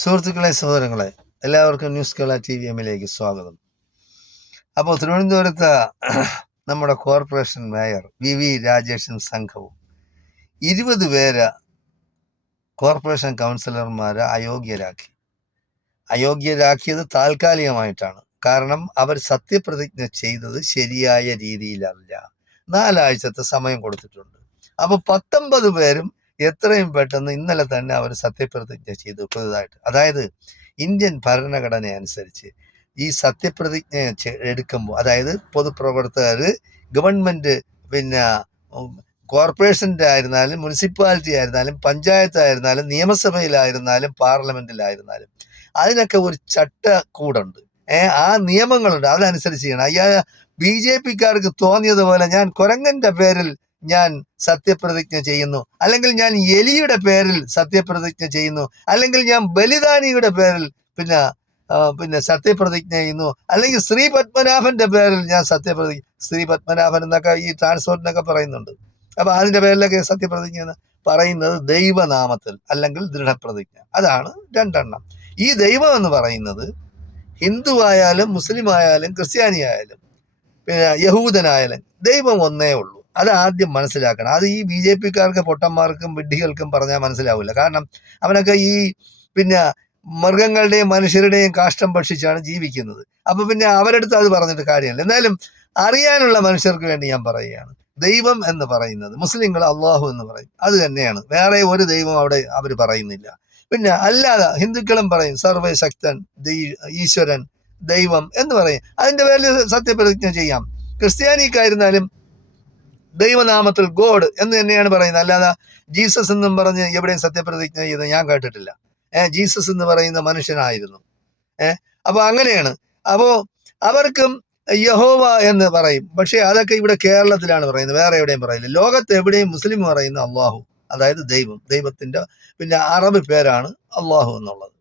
സുഹൃത്തുക്കളെ, സഹോദരങ്ങളെ, എല്ലാവർക്കും ന്യൂസ് കേരള TVM-ലേക്ക് സ്വാഗതം. അപ്പോൾ തിരുവനന്തപുരത്ത് നമ്മുടെ കോർപ്പറേഷൻ മേയർ VV രാജേഷും സംഘവും 20 പേര് കോർപ്പറേഷൻ കൗൺസിലർമാരെ അയോഗ്യരാക്കിയത് താൽക്കാലികമായിട്ടാണ്. കാരണം അവർ സത്യപ്രതിജ്ഞ ചെയ്തത് ശരിയായ രീതിയിലല്ല. 4 ആഴ്ചത്തെ സമയം കൊടുത്തിട്ടുണ്ട്. അപ്പോൾ 19 പേരും എത്രയും പെട്ടെന്ന് ഇന്നലെ തന്നെ അവർ സത്യപ്രതിജ്ഞ ചെയ്തു പുതുതായിട്ട്. അതായത് ഇന്ത്യൻ ഭരണഘടന അനുസരിച്ച് ഈ സത്യപ്രതിജ്ഞ എടുക്കുമ്പോൾ, അതായത് പൊതുപ്രവർത്തകർ ഗവൺമെൻറ് കോർപ്പറേഷൻ്റെ ആയിരുന്നാലും മുനിസിപ്പാലിറ്റി ആയിരുന്നാലും പഞ്ചായത്ത് ആയിരുന്നാലും നിയമസഭയിലായിരുന്നാലും പാർലമെൻറ്റിലായിരുന്നാലും അതിനൊക്കെ ഒരു ചട്ടക്കൂടുണ്ട്. ആ നിയമങ്ങളുണ്ട്, അതനുസരിച്ച് ചെയ്യണം. BJP-ക്കാർക്ക് തോന്നിയതുപോലെ ഞാൻ കുരങ്ങൻ്റെ പേരിൽ ഞാൻ സത്യപ്രതിജ്ഞ ചെയ്യുന്നു, അല്ലെങ്കിൽ ഞാൻ എലിയുടെ പേരിൽ സത്യപ്രതിജ്ഞ ചെയ്യുന്നു, അല്ലെങ്കിൽ ഞാൻ ബലിദാനിയുടെ പേരിൽ സത്യപ്രതിജ്ഞ ചെയ്യുന്നു, അല്ലെങ്കിൽ ശ്രീ പത്മനാഭന്റെ പേരിൽ ഞാൻ ശ്രീ പത്മനാഭൻ എന്നൊക്കെ ഈ ട്രാൻസ്പോർട്ടിനൊക്കെ പറയുന്നുണ്ട്. അപ്പൊ അതിന്റെ പേരിലൊക്കെ സത്യപ്രതിജ്ഞ എന്ന് പറയുന്നത് ദൈവനാമത്തിൽ അല്ലെങ്കിൽ ദൃഢപ്രതിജ്ഞ. അതാണ് 2 എണ്ണം. ഈ ദൈവം എന്ന് പറയുന്നത് ഹിന്ദു ആയാലും മുസ്ലിം ആയാലും ക്രിസ്ത്യാനി ആയാലും യഹൂദനായാലും ദൈവം ഒന്നേ ഉള്ളൂ. അത് ആദ്യം മനസ്സിലാക്കണം. അത് ഈ BJP-ക്കാർക്ക് പൊട്ടന്മാർക്കും വിഡ്ഢികൾക്കും പറഞ്ഞാൽ മനസ്സിലാവില്ല. കാരണം അവനൊക്കെ ഈ മൃഗങ്ങളുടെയും മനുഷ്യരുടെയും കാഷ്ടം ഭക്ഷിച്ചാണ് ജീവിക്കുന്നത്. അപ്പൊ അവരെടുത്ത് അത് പറഞ്ഞിട്ട് കാര്യമില്ല. എന്നാലും അറിയാനുള്ള മനുഷ്യർക്ക് വേണ്ടി ഞാൻ പറയുകയാണ്. ദൈവം എന്ന് പറയുന്നത് മുസ്ലിങ്ങൾ അള്ളാഹു എന്ന് പറയും, അത് തന്നെയാണ്. വേറെ ഒരു ദൈവം അവിടെ അവർ പറയുന്നില്ല. അല്ലാതെ ഹിന്ദുക്കളും പറയും സർവശക്തൻ, ഈശ്വരൻ, ദൈവം എന്ന് പറയും. അതിന്റെ പേരിൽ സത്യപ്രതിജ്ഞ ചെയ്യാം. ക്രിസ്ത്യാനിക്കായിരുന്നാലും ദൈവനാമത്തിൽ ഗോഡ് എന്ന് തന്നെയാണ് പറയുന്നത്. അല്ലാതെ ജീസസ് എന്നും പറഞ്ഞ് എവിടെയും സത്യപ്രതിജ്ഞ ചെയ്ത് ഞാൻ കേട്ടിട്ടില്ല. ജീസസ് എന്ന് പറയുന്ന മനുഷ്യനായിരുന്നു. അപ്പൊ അങ്ങനെയാണ്. അപ്പോ അവർക്കും യഹോവ എന്ന് പറയും. പക്ഷെ അതൊക്കെ ഇവിടെ കേരളത്തിലാണ് പറയുന്നത്, വേറെ എവിടെയും പറയില്ല. ലോകത്ത് എവിടെയും മുസ്ലിം പറയുന്ന അള്ളാഹു, അതായത് ദൈവം, ദൈവത്തിന്റെ അറബ് പേരാണ് അള്ളാഹു എന്നുള്ളത്.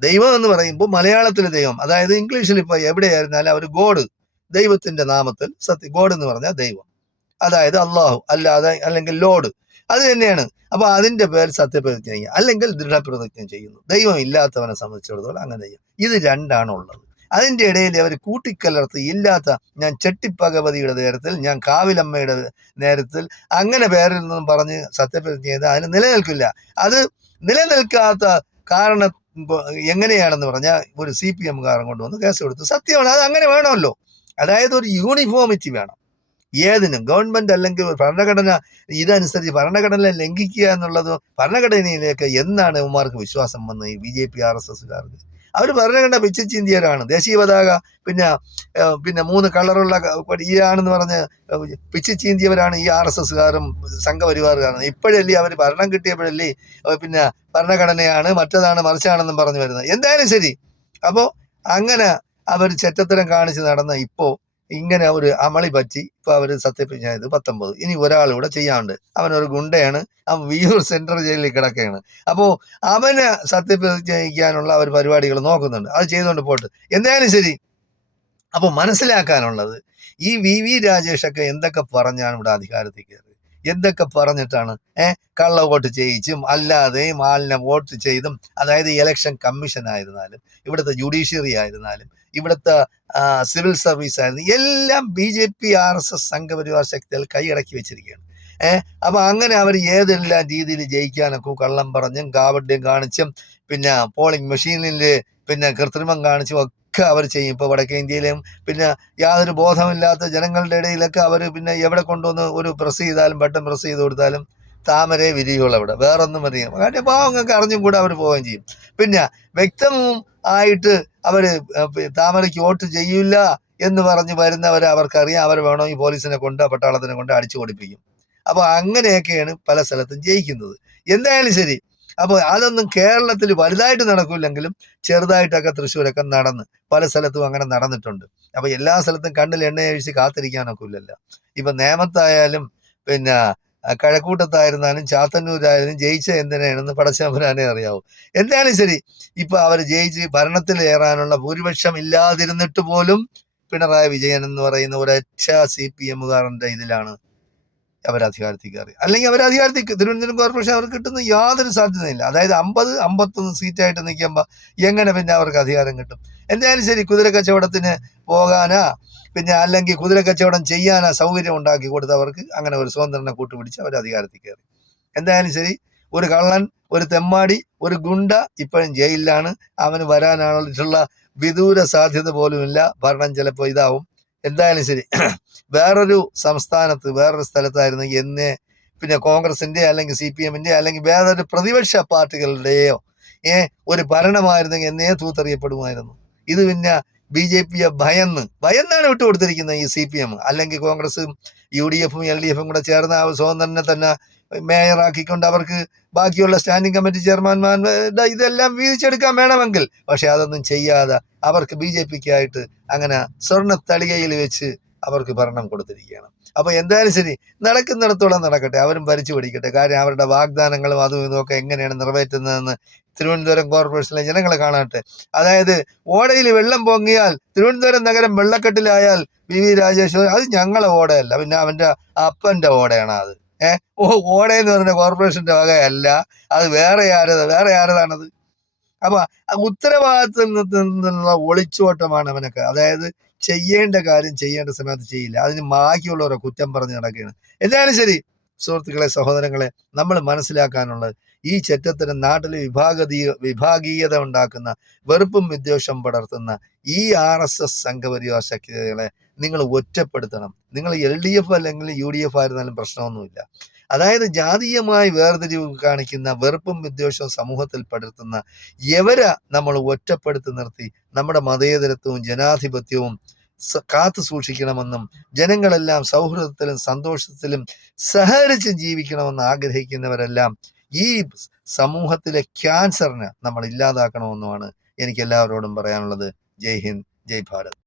ദൈവം എന്ന് പറയുമ്പോൾ മലയാളത്തിലെ ദൈവം, അതായത് ഇംഗ്ലീഷിൽ ഇപ്പൊ എവിടെയായിരുന്നാലും അവർ ഗോഡ്, ദൈവത്തിന്റെ നാമത്തിൽ ഗോഡ് എന്ന് പറഞ്ഞാൽ ദൈവം, അതായത് അള്ളാഹു, അല്ലാതെ അല്ലെങ്കിൽ ലോഡ്, അത് തന്നെയാണ്. അപ്പൊ അതിന്റെ പേര് സത്യപ്രതിജ്ഞ ചെയ്യുക, അല്ലെങ്കിൽ ദൃഢപ്രതിജ്ഞ ചെയ്യുന്നു. ദൈവം ഇല്ലാത്തവനെ സംബന്ധിച്ചിടത്തോളം അങ്ങനെ ചെയ്യും. ഇത് 2 ഉള്ളത്. അതിന്റെ ഇടയിൽ അവർ കൂട്ടിക്കലർത്തി ഇല്ലാത്ത, ഞാൻ ചെട്ടിപ്പഗവതിയുടെ നേരത്തിൽ, ഞാൻ കാവിലമ്മയുടെ നേരത്തിൽ, അങ്ങനെ പേരിൽ നിന്നും പറഞ്ഞ് സത്യപ്രതിജ്ഞ ചെയ്ത് അതിന് നിലനിൽക്കില്ല. അത് നിലനിൽക്കാത്ത കാരണം എങ്ങനെയാണെന്ന് പറഞ്ഞാൽ ഒരു CPM-കാരൻ കൊണ്ടുവന്ന് കേസ് കൊടുത്തു. സത്യമാണ്, അത് അങ്ങനെ വേണമല്ലോ. അതായത് ഒരു യൂണിഫോമിറ്റി വേണം ഏതിനും. ഗവൺമെന്റ് അല്ലെങ്കിൽ ഭരണഘടന ഇതനുസരിച്ച് ഭരണഘടന ലംഘിക്കുക എന്നുള്ളത്, ഭരണഘടനയിലേക്ക് എന്നാണ് ഇവന്മാർക്ക് വിശ്വാസം വന്നത് ഈ BJP RSS-കാർക്ക്? അവർ ഭരണഘടന പിച്ചിച്ചീന്തിയവരാണ്. ദേശീയ പതാക 3 കളറുള്ള ഇയാണെന്ന് പറഞ്ഞ് പിച്ചിച്ചീന്തിയവരാണ് ഈ RSS-കാരും സംഘപരിവാറുകാരും. ഇപ്പോഴല്ലേ അവർ ഭരണം കിട്ടിയപ്പോഴല്ലേ ഭരണഘടനയാണ് മറ്റതാണ് മറിച്ചാണെന്നും പറഞ്ഞു വരുന്നത്. എന്തായാലും ശരി. അപ്പോൾ അങ്ങനെ അവർ ചെറ്റത്തരം കാണിച്ച് നടന്ന ഇപ്പോൾ ഇങ്ങനെ ഒരു അമളി പറ്റി. ഇപ്പൊ അവര് സത്യപ്രതിജ്ഞ ചെയ്ത് 19. ഇനി ഒരാളിവിടെ ചെയ്യാണ്ട്. അവനൊരു ഗുണ്ടയാണ്, അവൻ വിയൂർ സെൻട്രൽ ജയിലിൽ കിടക്കുകയാണ്. അപ്പോ അവന് സത്യപ്രതിജ്ഞ ചെയ്യിക്കാനുള്ള ഒരു പരിപാടികൾ നോക്കുന്നുണ്ട്. അത് ചെയ്തുകൊണ്ട് പോട്ട്. എന്തായാലും ശരി. അപ്പൊ മനസ്സിലാക്കാനുള്ളത്, ഈ VV രാജേഷൊക്കെ എന്തൊക്കെ പറഞ്ഞാണ് ഇവിടെ അധികാരത്തിൽ കയറി, എന്തൊക്കെ പറഞ്ഞിട്ടാണ് കള്ള വോട്ട് ചെയ്യിച്ചും അല്ലാതെയും ആളിനെ വോട്ട് ചെയ്തും, അതായത് ഇലക്ഷൻ കമ്മീഷൻ ആയിരുന്നാലും ഇവിടുത്തെ ജുഡീഷ്യറി ആയിരുന്നാലും ഇവിടുത്തെ സിവിൽ സർവീസ് ആയിരുന്നു, എല്ലാം BJP RSS സംഘപരിവാർ ശക്തികൾ കൈയടക്കി വെച്ചിരിക്കുകയാണ്. അപ്പൊ അങ്ങനെ അവർ ഏതെല്ലാം രീതിയിൽ ജയിക്കാനൊക്കെ കള്ളം പറഞ്ഞും കാവഡ്യം കാണിച്ചും പോളിംഗ് മെഷീനിൽ കൃത്രിമം കാണിച്ചും ഒക്കെ അവർ ചെയ്യും. ഇപ്പൊ വടക്കേ ഇന്ത്യയിലും യാതൊരു ബോധമില്ലാത്ത ജനങ്ങളുടെ ഇടയിലൊക്കെ അവർ എവിടെ കൊണ്ടുവന്ന് ഒരു പ്രസ് ചെയ്താലും, ബട്ടൺ പ്രസ് ചെയ്ത് കൊടുത്താലും താമരയെ വിരിയുള്ളൂ. അവിടെ വേറൊന്നും അറിയാം. കാരണം പാവങ്ങൾക്ക് അറിഞ്ഞും കൂടെ അവർ പോവുകയും ചെയ്യും. വ്യക്തവും ആയിട്ട് അവര് താമരയ്ക്ക് വോട്ട് ചെയ്യില്ല എന്ന് പറഞ്ഞ് വരുന്നവരെ അവർക്കറിയാം. അവർ വേണമെങ്കിൽ പോലീസിനെ കൊണ്ട് പട്ടാളത്തിനെ കൊണ്ട് അടിച്ചു ഓടിപ്പിക്കും. അപ്പൊ അങ്ങനെയൊക്കെയാണ് പല സ്ഥലത്തും ജയിക്കുന്നത്. എന്തായാലും ശരി. അപ്പോൾ അതൊന്നും കേരളത്തിൽ വലുതായിട്ട് നടക്കില്ലെങ്കിലും ചെറുതായിട്ടൊക്കെ തൃശ്ശൂരൊക്കെ നടന്ന് പല സ്ഥലത്തും അങ്ങനെ നടന്നിട്ടുണ്ട്. അപ്പൊ എല്ലാ സ്ഥലത്തും കണ്ണിൽ എണ്ണയൊഴിച്ച് കാത്തിരിക്കാനൊക്കെ ഇല്ലല്ലോ. ഇപ്പൊ നേമത്തായാലും കഴക്കൂട്ടത്തായിരുന്നാലും ചാത്തന്നൂരായാലും ജയിച്ച എന്തിനാണെന്ന് പടച്ചതമ്പുരാനെ അറിയാവൂ. എന്തായാലും ശരി. ഇപ്പൊ അവർ ജയിച്ച് ഭരണത്തിൽ ഏറാനുള്ള ഭൂരിപക്ഷം ഇല്ലാതിരുന്നിട്ട് പോലും പിണറായി വിജയൻ എന്ന് പറയുന്ന ഒരൊറ്റ CPM-കാരന്റെ ഇതിലാണ് അവർ അധികാരത്തിൽ കയറി. അല്ലെങ്കിൽ അവർ അധികാരത്തിൽ തിരുവനന്തപുരം കോർപ്പറേഷൻ അവർക്ക് കിട്ടുന്ന യാതൊരു സാധ്യതയില്ല. അതായത് 50-51 സീറ്റായിട്ട് നിൽക്കുമ്പോൾ എങ്ങനെ പിന്നെ അവർക്ക് അധികാരം കിട്ടും? എന്തായാലും ശരി, കുതിര കച്ചവടത്തിന് പോകാനാ പിന്നെ അല്ലെങ്കിൽ കുതിര കച്ചവടം ചെയ്യാനാ സൗകര്യം ഉണ്ടാക്കി കൊടുത്തവർക്ക് അങ്ങനെ ഒരു സ്വതന്ത്രനെ കൂട്ടുപിടിച്ച് അവർ അധികാരത്തിൽ കയറി. എന്തായാലും ശരി, ഒരു കള്ളൻ, ഒരു തെമ്മാടി, ഒരു ഗുണ്ട ഇപ്പോഴും ജയിലിലാണ്. അവന് വരാനായിട്ടുള്ള വിദൂര സാധ്യത പോലുമില്ല. ഭരണം ചിലപ്പോൾ ഇതാവും. എന്തായാലും ശരി, വേറൊരു സംസ്ഥാനത്ത് വേറൊരു സ്ഥലത്തായിരുന്നു എന്നെ പിന്നെ കോൺഗ്രസിന്റെ അല്ലെങ്കിൽ CPM അല്ലെങ്കിൽ വേറൊരു പ്രതിപക്ഷ പാർട്ടികളുടെയോ ഒരു ഭരണമായിരുന്നെങ്കിൽ എന്നേ തൂത്തെറിയപ്പെടുമായിരുന്നു. ഇത് പിന്നെ BJPയെ ഭയന്നാണ് വിട്ടുകൊടുത്തിരിക്കുന്നത് ഈ CPM. അല്ലെങ്കിൽ കോൺഗ്രസും UDF-ഉം LDF-ഉം കൂടെ ചേർന്ന് ആ സ്വതന്ത്രനെ തന്നെ മേയറാക്കിക്കൊണ്ട് അവർക്ക് ബാക്കിയുള്ള സ്റ്റാൻഡിംഗ് കമ്മിറ്റി ചെയർമാൻമാർ ഇതെല്ലാം വീതിച്ചെടുക്കാൻ വേണമെങ്കിൽ. പക്ഷെ അതൊന്നും ചെയ്യാതെ അവർക്ക് BJPക്കായിട്ട് അങ്ങനെ സ്വർണ്ണ തളികയിൽ വെച്ച് അവർക്ക് ഭരണം കൊടുത്തിരിക്കുകയാണ്. അപ്പൊ എന്തായാലും ശരി, നടക്കുന്നിടത്തോളം നടക്കട്ടെ, അവരും ഭരിച്ചു പിടിക്കട്ടെ. കാര്യം അവരുടെ വാഗ്ദാനങ്ങളും അതും ഇതുമൊക്കെ എങ്ങനെയാണ് നിറവേറ്റുന്നതെന്ന് തിരുവനന്തപുരം കോർപ്പറേഷനിലെ ജനങ്ങൾ കാണട്ടെ. അതായത് ഓടയിൽ വെള്ളം പൊങ്ങിയാൽ തിരുവനന്തപുരം നഗരം വെള്ളക്കെട്ടിലായാൽ PV രാജേഷ് അത് ഞങ്ങളെ ഓടയല്ല, പിന്നെ അവന്റെ അപ്പന്റെ ഓടയാണ് അത്. ഓടയെന്ന് പറഞ്ഞ കോർപ്പറേഷന്റെ വകയല്ല, അത് വേറെ ആരതാണത്? അപ്പൊ ഉത്തരവാദിത്തത്തിൽ നിന്നുള്ള ഒളിച്ചോട്ടമാണ് അവനൊക്കെ. അതായത് ചെയ്യേണ്ട കാര്യം ചെയ്യേണ്ട സമയത്ത് ചെയ്യില്ല, അതിന് ബാക്കിയുള്ളവരെ കുറ്റം പറഞ്ഞ് നടക്കുകയാണ്. എന്തായാലും ശരി സുഹൃത്തുക്കളെ, സഹോദരങ്ങളെ, നമ്മൾ മനസ്സിലാക്കാനുള്ളത് ഈ ചെറ്റത്തരം നാട്ടിലെ വിഭാഗീയത ഉണ്ടാക്കുന്ന, വെറുപ്പും വിദ്വേഷം പടർത്തുന്ന ഈ RSS സംഘപരിവാർ ശക്തികളെ നിങ്ങൾ ഒറ്റപ്പെടുത്തണം. നിങ്ങൾ LDF അല്ലെങ്കിൽ UDF ആയിരുന്നാലും പ്രശ്നമൊന്നുമില്ല. അതായത് ജാതീയമായി വേർതിരിവ് കാണിക്കുന്ന, വെറുപ്പും വിദ്വേഷവും സമൂഹത്തിൽ പടർത്തുന്ന എവരെ നമ്മൾ ഒറ്റപ്പെടുത്തി നിർത്തി നമ്മുടെ മതേതരത്വവും ജനാധിപത്യവും കാത്തു സൂക്ഷിക്കണമെന്നും ജനങ്ങളെല്ലാം സൗഹൃദത്തിലും സന്തോഷത്തിലും സഹകരിച്ച് ജീവിക്കണമെന്ന് ആഗ്രഹിക്കുന്നവരെല്ലാം ഈ സമൂഹത്തിലെ ക്യാൻസറിനെ നമ്മൾ ഇല്ലാതാക്കണമെന്നുമാണ് എനിക്ക് എല്ലാവരോടും പറയാനുള്ളത്. ജയ് ഹിന്ദ്, ജയ് ഭാരത്.